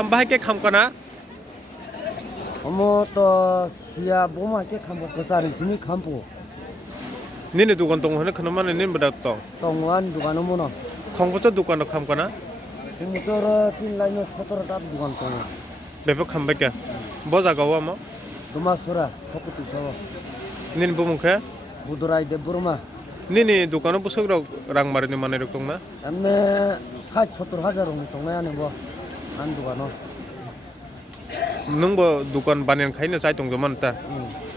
खामबाहायके खामकाना 어머 또 시야 뭐만 게 감고 그 사람 심이 감고 니네 두건 동호는 그놈만은 닌 보다또 동안 두간 어머나 콩부터 두건도 감까나 지금 저러 핀라인을 터터러 다 두간 동 베베 감바게 뭐 자가와 뭐 도마 소라 토쿠도 서 니네 부문케 부드라이 데 부르마 니네 두건은 부석으로 랑 마르니 마네력 동나 남매 사 초토로 하자로 동네안에 뭐안 두간 능보 두건 바nen 카이네 사이동 좀 많다 응